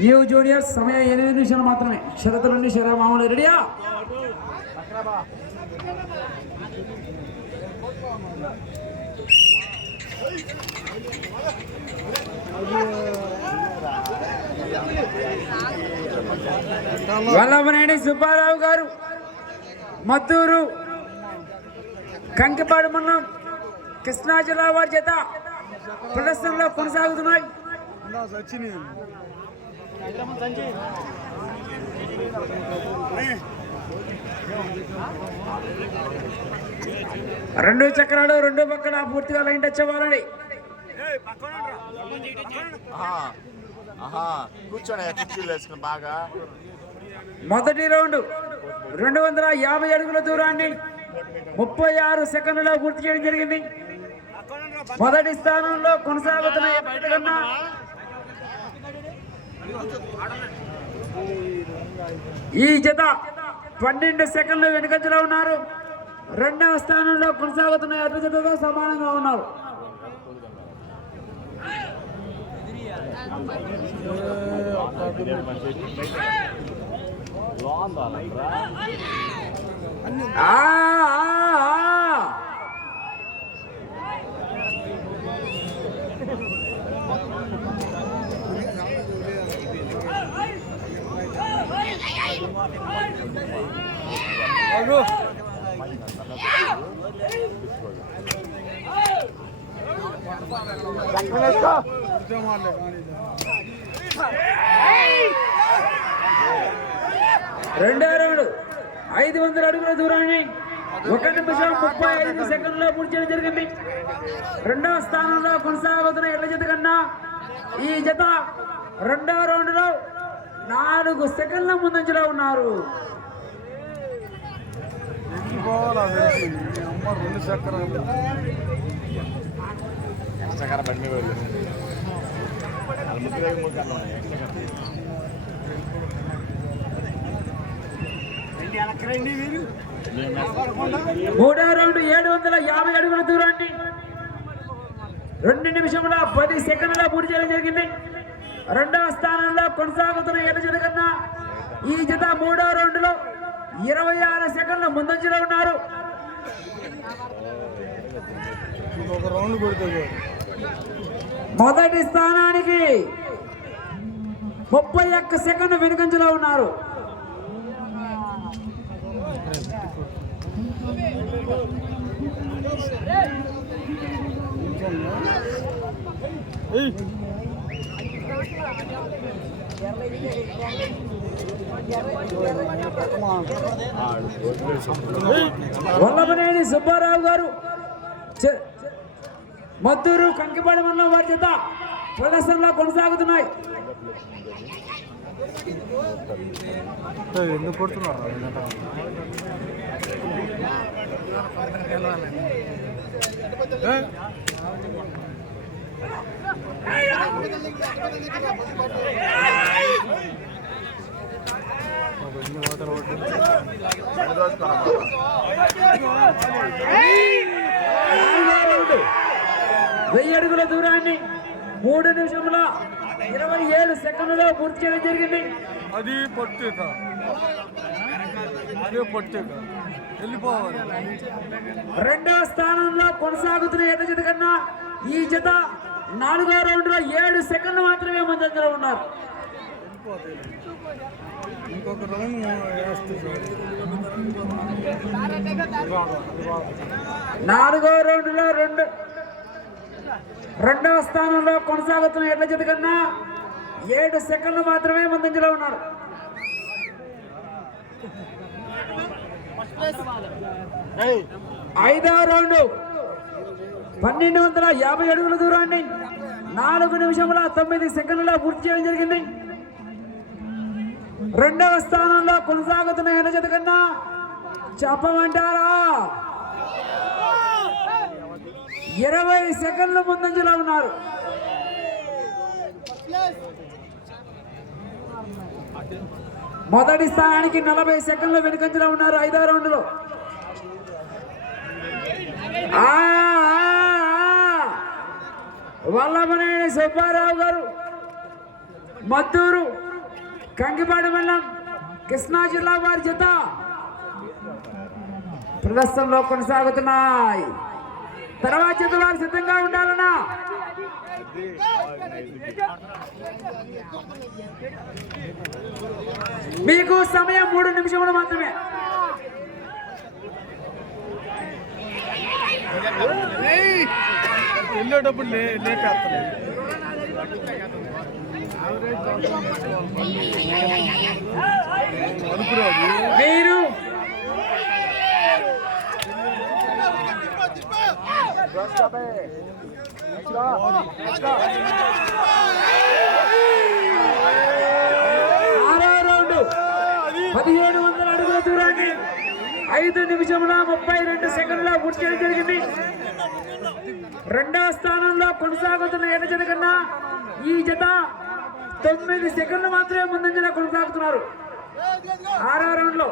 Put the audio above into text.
New junior సమయం ఎనిమిది నిమిషాలు మాత్రమే. షరతు నుండి షరా మామూలు. రెడీయా? వల్లభనేని సుబ్బారావు గారు మత్తూరు కంకిపాడు మన్నం. కృష్ణా జిల్లా వారి చేత ప్రదర్శనలో కొనసాగుతున్నాయి. రెండు చక్రాలు రెండు పక్కన పూర్తిగా లైన్ టచ్ ఆహా కూర్చోండి బాగా. మొదటి రౌండ్ రెండు వందల యాభై అడుగుల దూరాన్ని ముప్పై ఆరు సెకండ్లలో పూర్తి చేయడం జరిగింది మొదటి స్థానంలో కొనసాగుతున్న కన్నా ఈ జత పన్నెండు సెకండ్లు వెనుకంచలో ఉన్నారు రెండవ స్థానంలో కొనసాగుతున్న ఎర్ర జతతో సమానంగా ఉన్నారు ఆ. రెండో రౌండ్ ఐదు వందల అడుగుల దూరాన్ని ఒక నిమిషం ముప్పై ఐదు సెకండ్లో పూర్తి చేయడం జరిగింది. రెండవ స్థానంలో కొనసాగుతున్న ఎడ్ల జత కన్నా ఈ జత రెండవ రౌండ్లో నాలుగు సెకండ్ల ముందంజలో ఉన్నారు. మూడు రౌండ్ ఏడు వందల యాభై అడుగుల దూరాన్ని. రెండు నిమిషముల పది సెకండ్ల పూర్తి చేయడం జరిగింది. రెండవ స్థానంలో కొనసాగుతున్న ఎడ జత కన్నా ఈ జత మూడో రౌండ్లో ఇరవై ఆరు సెకండ్ల ముందంజలో ఉన్నారు. మొదటి స్థానానికి ముప్పై ఒక్క సెకండ్ వెనుకంజలో ఉన్నారు. వల్లభనేని సుబ్బారావు గారు మద్దూరు కంకిపాడి ఉన్న వారి చేత ప్రదర్శనలో కొనసాగుతున్నాయి. ఎందుకు కొడుతున్నారు బండి దోచుకోరా నాలుగో రౌండ్ వెయ్యి అడుగుల దూరాన్ని మూడు నిమిషముల ఇరవై ఏడు సెకండ్లలో పూర్తి చేయడం జరిగింది. అది పొట్టిక. అదే పొట్టిక. వెళ్ళిపోవాలి. రెండవ స్థానంలో కొనసాగుతున్న ఎర్ర జత కన్నా ఈ జత నాలుగో రౌండ్లో ఏడు సెకండ్లు మాత్రమే ముందంజలో ఉన్నారు. ఇంకొక రౌండ్ నాలుగో రౌండ్లో రెండు రెండవ స్థానంలో కొనసాగుతున్న ఎడ్ల జత కన్నా ఏడు సెకండ్లు మాత్రమే ముందంజలో ఉన్నారు. ఐదవ రౌండ్. పన్నెండు వందల యాభై అడుగుల దూరాన్ని నాలుగు నిమిషముల తొమ్మిది సెకండ్లలో పూర్తి చేయడం జరిగింది. రెండవ స్థానంలో కొనసాగుతున్న ఎడ్ల జత కన్నా చెప్పమంటారా? ఇరవై సెకండ్ల ముందంజలో ఉన్నారు. మొదటి స్థానానికి నలభై సెకండ్ల వెనుకంజలో ఉన్నారు ఐదో రౌండ్లో. వల్లభనేని సుబ్బారావు గారు మద్దూరు కంకిపాడు మండలం కృష్ణా జిల్లా వారి జత ప్రదర్శనలో కొనసాగుతున్నాయి. తర్వాత జత వారు సిద్ధంగా ఉండాలన్నా. మీకు సమయం మూడు నిమిషములు మాత్రమే. వెళ్ళేటప్పుడు లేక అనుకురాదు మీరు ఆరో రౌండ్ పదిహేడు వందల అడుగుల దూరాన్ని ఐదు నిమిషముల ముప్పై రెండు సెకండ్ల పూర్తి చేయడం జరిగింది రెండవ స్థానంలో కొనసాగుతున్న ఎడ కన్నా ఈ జత తొమ్మిది సెకండ్లు మాత్రమే ముందంజలో కొనసాగుతున్నారు ఆరో రౌండ్లో